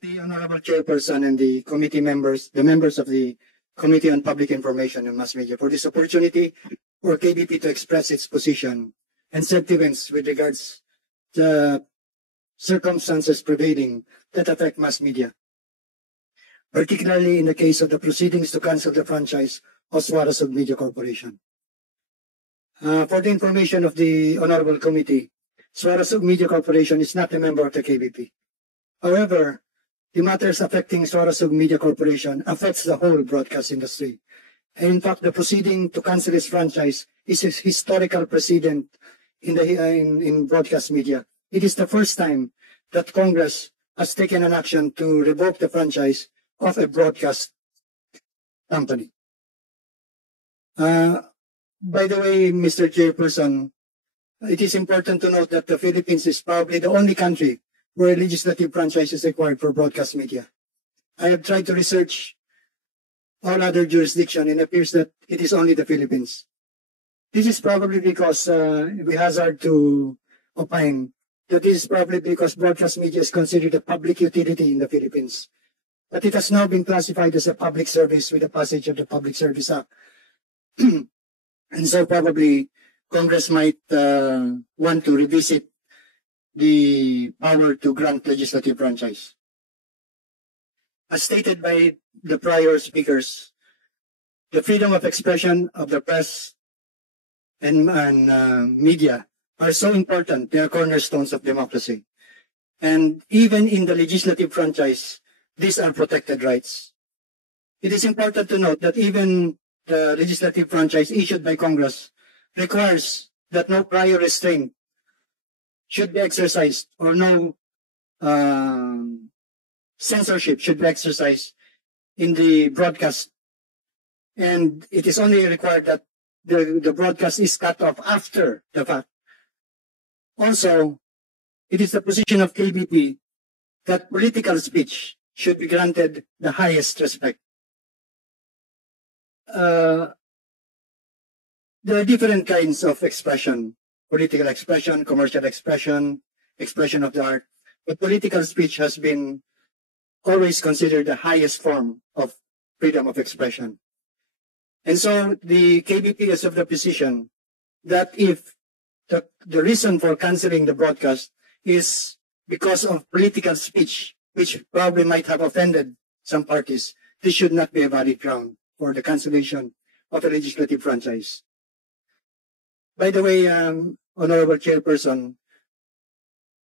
The Honorable Chairperson and the committee members, the members of the Committee on Public Information and Mass Media for this opportunity for KBP to express its position and sentiments with regards to circumstances prevailing that affect mass media, particularly in the case of the proceedings to cancel the franchise of Suarez Media Corporation. For the information of the Honorable Committee, Suarez Media Corporation is not a member of the KBP. However, the matters affecting Suarez Media Corporation affects the whole broadcast industry. And in fact, the proceeding to cancel its franchise is a historical precedent in broadcast media. It is the first time that Congress has taken an action to revoke the franchise of a broadcast company. By the way, Mr. Chairperson, it is important to note that the Philippines is probably the only country where legislative franchise is required for broadcast media. I have tried to research all other jurisdictions, and it appears that it is only the Philippines. This is probably because we hazard to opine that this is probably because broadcast media is considered a public utility in the Philippines. But it has now been classified as a public service with the passage of the Public Service Act. And so probably Congress might want to revisit the power to grant legislative franchise. As stated by the prior speakers, the freedom of expression of the press and media are so important. They are cornerstones of democracy. And even in the legislative franchise, these are protected rights. It is important to note that even the legislative franchise issued by Congress requires that no prior restraint should be exercised or no censorship should be exercised in the broadcast. And it is only required that the broadcast is cut off after the fact. Also, it is the position of KBP that political speech should be granted the highest respect. There are different kinds of expression: political expression, commercial expression, expression of the art. But political speech has been always considered the highest form of freedom of expression. And so the KBP is of the position that if the reason for canceling the broadcast is because of political speech, which probably might have offended some parties, this should not be a valid ground for the cancellation of a legislative franchise. By the way, Honorable Chairperson,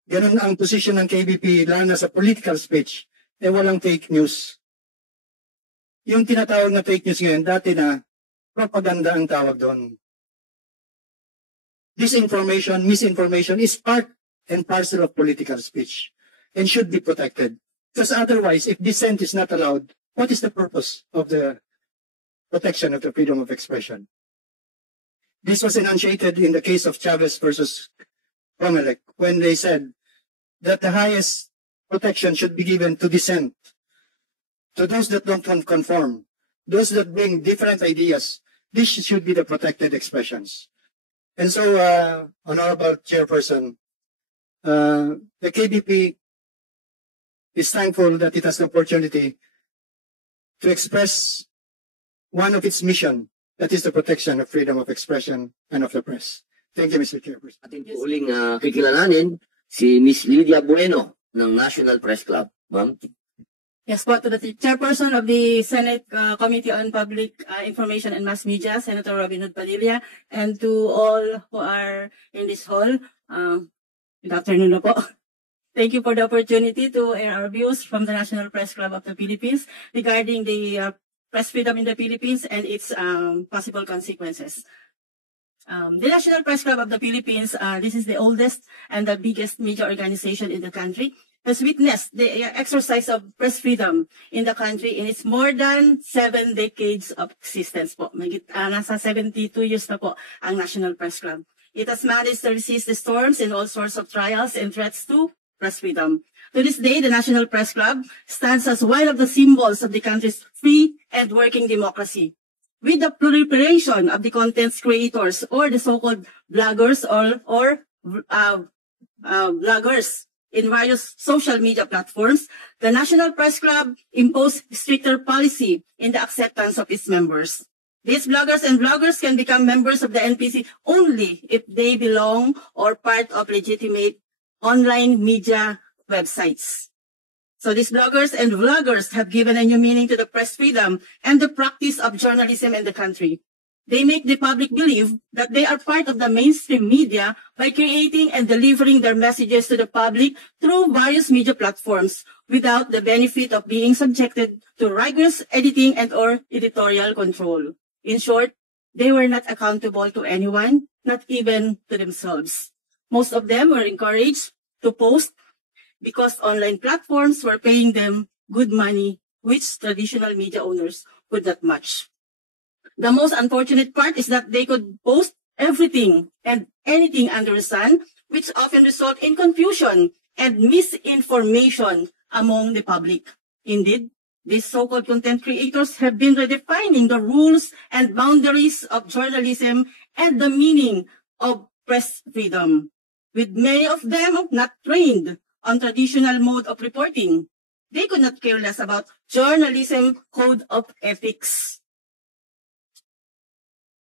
ganun ang position ng KBP lalo na sa political speech, walang fake news. Yung tinatawag na fake news ngayon, dati na propaganda ang tawag doon. Disinformation, misinformation is part and parcel of political speech and should be protected. Because otherwise, if dissent is not allowed, what is the purpose of the protection of the freedom of expression? This was enunciated in the case of Chavez versus Comelec when they said that the highest protection should be given to dissent, to those that don't conform, those that bring different ideas. This should be the protected expressions. And so, Honorable Chairperson, the KBP is thankful that it has the opportunity to express one of its mission, that is the protection of freedom of expression and of the press. Thank you, Mr. Chairperson. Ating uling kikilalanin si Miss Lydia Bueno ng National Press Club. Ma'am? Yes po, to the Chairperson of the Senate Committee on Public Information and Mass Media, Senator Robin Hood Padilla, and to all who are in this hall, good afternoon po. Thank you for the opportunity to air our views from the National Press Club of the Philippines regarding the press freedom in the Philippines and its possible consequences. The National Press Club of the Philippines, this is the oldest and the biggest media organization in the country, has witnessed the exercise of press freedom in the country in its more than 7 decades of existence po. Nasa 72 years na po ang National Press Club. It has managed to resist the storms in all sorts of trials and threats to press freedom. To this day, the National Press Club stands as one of the symbols of the country's free and working democracy. With the proliferation of the content creators or the so-called bloggers or bloggers in various social media platforms, the National Press Club imposed stricter policy in the acceptance of its members. These bloggers and vloggers can become members of the NPC only if they belong or part of legitimate online media websites. So these bloggers and vloggers have given a new meaning to the press freedom and the practice of journalism in the country. They make the public believe that they are part of the mainstream media by creating and delivering their messages to the public through various media platforms without the benefit of being subjected to rigorous editing and or editorial control. In short, they were not accountable to anyone, not even to themselves. Most of them were encouraged to post because online platforms were paying them good money, which traditional media owners could not match. The most unfortunate part is that they could post everything and anything under the sun, which often result in confusion and misinformation among the public. Indeed, these so-called content creators have been redefining the rules and boundaries of journalism and the meaning of press freedom, with many of them not trained on traditional mode of reporting. They could not care less about journalism code of ethics.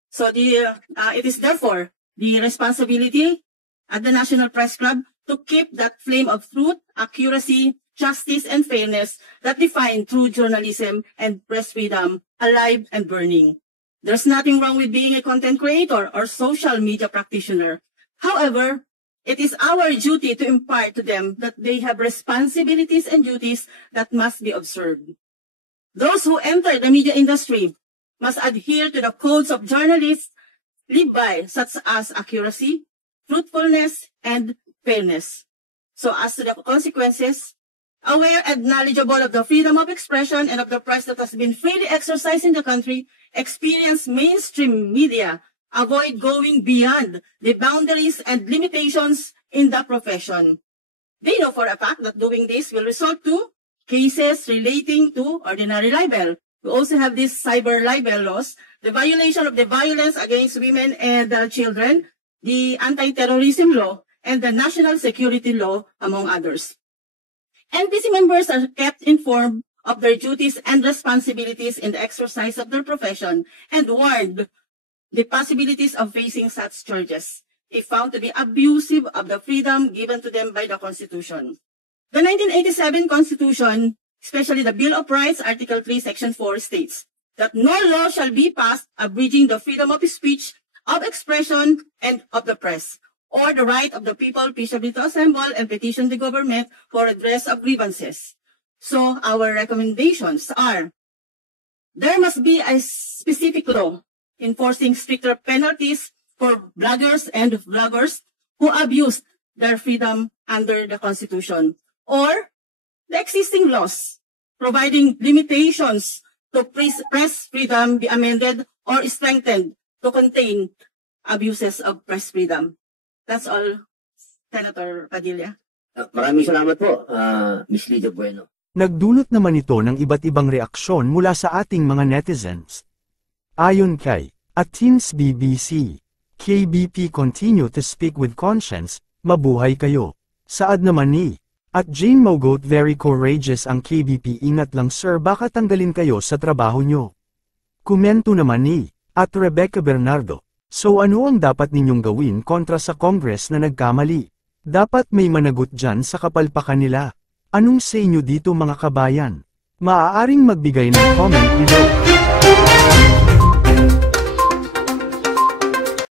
So it is therefore the responsibility at the National Press Club to keep that flame of truth, accuracy, justice, and fairness that define true journalism and press freedom alive and burning. There's nothing wrong with being a content creator or social media practitioner. However, it is our duty to impart to them that they have responsibilities and duties that must be observed. Those who enter the media industry must adhere to the codes of journalists live by, such as accuracy, truthfulness, and fairness. So as to the consequences, aware and knowledgeable of the freedom of expression and of the press that has been freely exercised in the country, experience mainstream media, avoid going beyond the boundaries and limitations in the profession. They know for a fact that doing this will result to cases relating to ordinary libel. We also have these cyber libel laws, the violation of the violence against women and children, the anti-terrorism law, and the national security law, among others. NPC members are kept informed of their duties and responsibilities in the exercise of their profession and warned the possibilities of facing such charges if found to be abusive of the freedom given to them by the Constitution. The 1987 Constitution, especially the Bill of Rights, Article 3, Section 4, states that no law shall be passed abridging the freedom of speech, of expression, and of the press, or the right of the people peaceably to assemble and petition the government for redress of grievances. So our recommendations are, there must be a specific law enforcing stricter penalties for bloggers and vloggers who abuse their freedom under the Constitution, or the existing laws providing limitations to press freedom be amended or strengthened to contain abuses of press freedom. That's all, Senator Padilla. Maraming salamat po, Ms. Lydia Bueno. Nagdulot naman ito ng iba't ibang reaksyon mula sa ating mga netizens. Ayon kay Atins BBC, KBP continue to speak with conscience, mabuhay kayo. Saad naman ni at Jane Mogot, very courageous ang KBP, ingat lang sir, baka tanggalin kayo sa trabaho nyo. Komento naman ni at Rebecca Bernardo, so ano ang dapat ninyong gawin kontra sa Congress na nagkamali? Dapat may managot dyan sa kapalpakan nila. Anong sa inyo dito mga kabayan? Maaaring magbigay ng comment below.